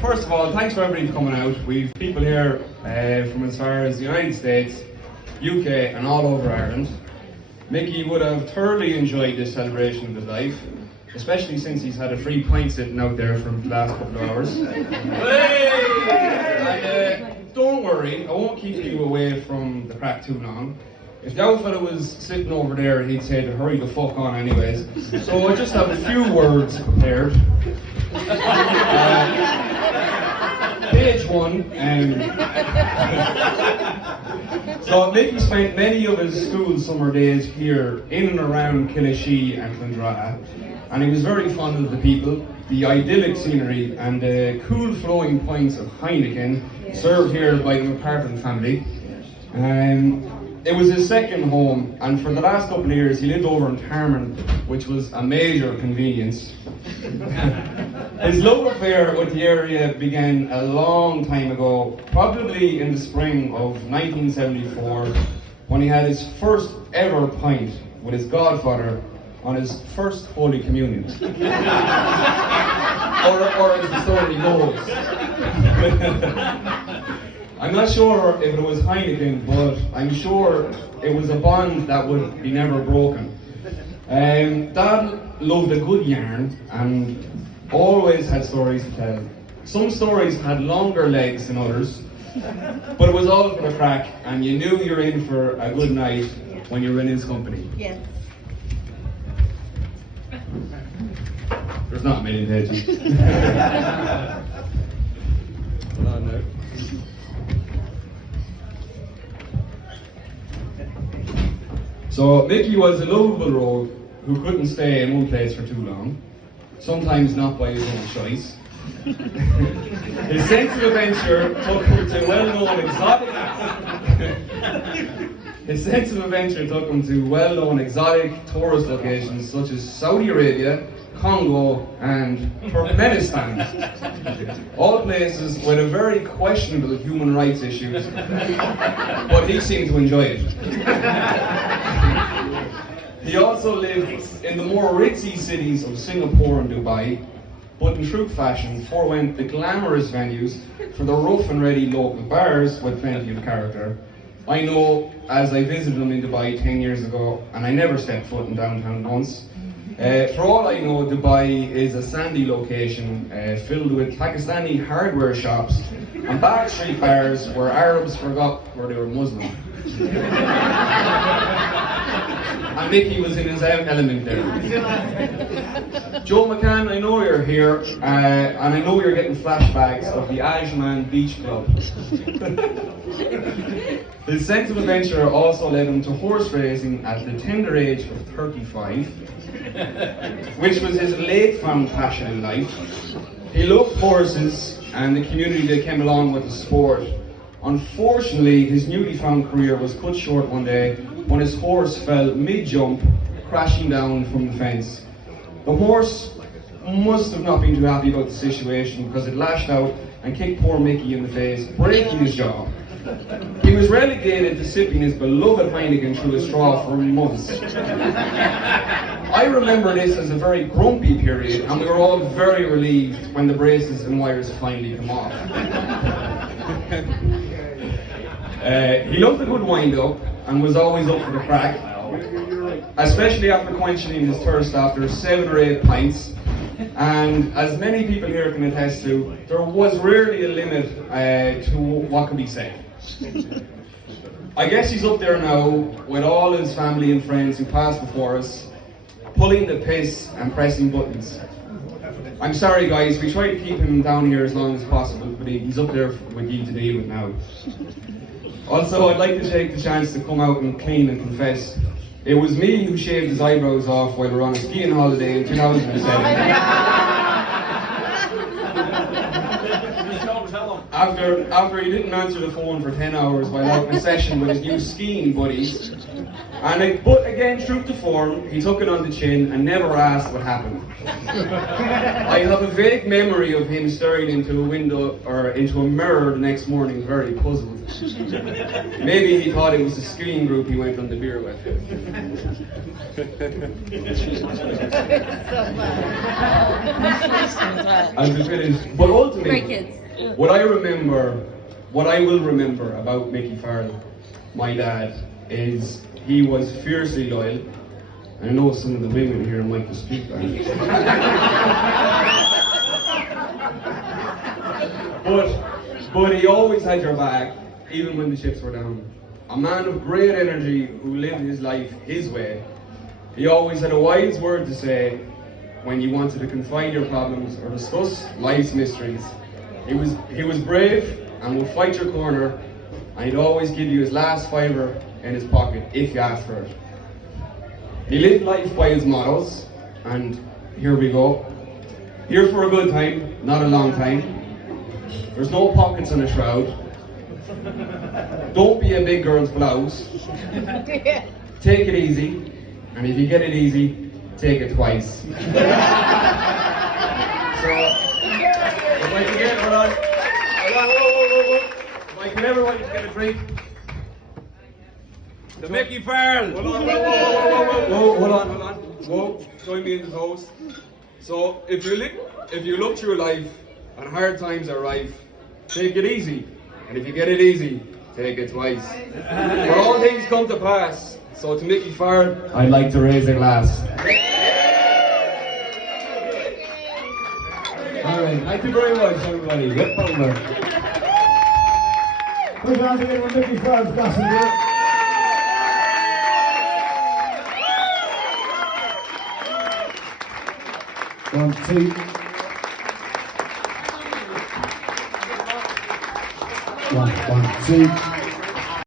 First of all, thanks for everybody for coming out. We've people here from as far as the United States, UK and all over Ireland. Mickey would have thoroughly enjoyed this celebration of his life, especially since he's had a free pint sitting out there for the last couple of hours. And, don't worry, I won't keep you away from the crack too long. If the old fella was sitting over there, he'd say to hurry the fuck on anyways. So I just have a few words prepared. Page one. So Mickey spent many of his school summer days here in and around Killashee and Clondraha, and he was very fond of the people, the idyllic scenery and the cool flowing pints of Heineken served here by the McPartlin family. It was his second home, and for the last couple of years he lived over in Tarman, which was a major convenience. His love affair with the area began a long time ago, probably in the spring of 1974, when he had his first ever pint with his godfather on his first Holy Communion. or as the story goes. I'm not sure if it was Heineken, but I'm sure it was a bond that would be never broken. Dad loved a good yarn and always had stories to tell. Some stories had longer legs than others, but it was all for the crack, and you knew you were in for a good night when you were in his company. Yes. There's not many pages. Hold on now. So Mickey was a lovable rogue who couldn't stay in one place for too long, sometimes not by his own choice. His sense of adventure took him to well-known exotic tourist locations such as Saudi Arabia, Congo and Turkmenistan. All places with a very questionable human rights issues, but he seemed to enjoy it. He also lived in the more ritzy cities of Singapore and Dubai, but in true fashion forewent the glamorous venues for the rough and ready local bars with plenty of character. I know, as I visited them in Dubai 10 years ago, and I never stepped foot in downtown once. For all I know, Dubai is a sandy location filled with Pakistani hardware shops and back street bars where Arabs forgot where they were Muslim. And Mickey was in his element there. Joe McCann, I know you're here, and I know you're getting flashbacks of the Ajman Beach Club. His sense of adventure also led him to horse racing at the tender age of 35, which was his late found passion in life. He loved horses and the community that came along with the sport. Unfortunately, his newly found career was cut short one day when his horse fell mid-jump, crashing down from the fence. The horse must have not been too happy about the situation because it lashed out and kicked poor Mickey in the face, breaking his jaw. He was relegated to sipping his beloved Heineken through a straw for months. I remember this as a very grumpy period, and we were all very relieved when the braces and wires finally come off. He loved a good wind-up and was always up for the crack, especially after quenching his thirst after 7 or 8 pints. And as many people here can attest to, there was rarely a limit to what could be said. I guess he's up there now with all his family and friends who passed before us, pulling the piss and pressing buttons. I'm sorry guys, we try to keep him down here as long as possible, but he's up there with you to deal with now. Also, I'd like to take the chance to come out and clean and confess. It was me who shaved his eyebrows off while we were on a skiing holiday in 2007. After he didn't answer the phone for 10 hours while out in a session with his new skiing buddies, But again, true to form, he took it on the chin and never asked what happened. I have a vague memory of him staring into a window or into a mirror the next morning, very puzzled. Maybe he thought it was the skiing group he went on the beer with. I'll be finished. But ultimately, what I will remember about Mickey Farrell, my dad, is he was fiercely loyal. I know some of the women here might dispute that. but he always had your back, even when the chips were down. A man of great energy who lived his life his way. He always had a wise word to say when you wanted to confide your problems or discuss life's mysteries. He was brave and would fight your corner, and he'd always give you his last fiver in his pocket if you asked for it. He lived life by his mottos, and here we go. Here for a good time, not a long time. There's no pockets on a shroud. Don't be a big girl's blouse. Take it easy, and if you get it easy, take it twice. So, if I can get, hold on. If I can everybody just get a drink. The Mickey Farrell! Hold on. Whoa, join me in the toast. So, if you look through life and hard times are rife, take it easy. And if you get it easy, take it twice. For all things come to pass. So to Mickey Farrell, I'd like to raise a glass. Alright, thank you very much everybody. Get over. Put your hands together with Mickey Farrell's glass in here. 1, 2. 1, 1, 2.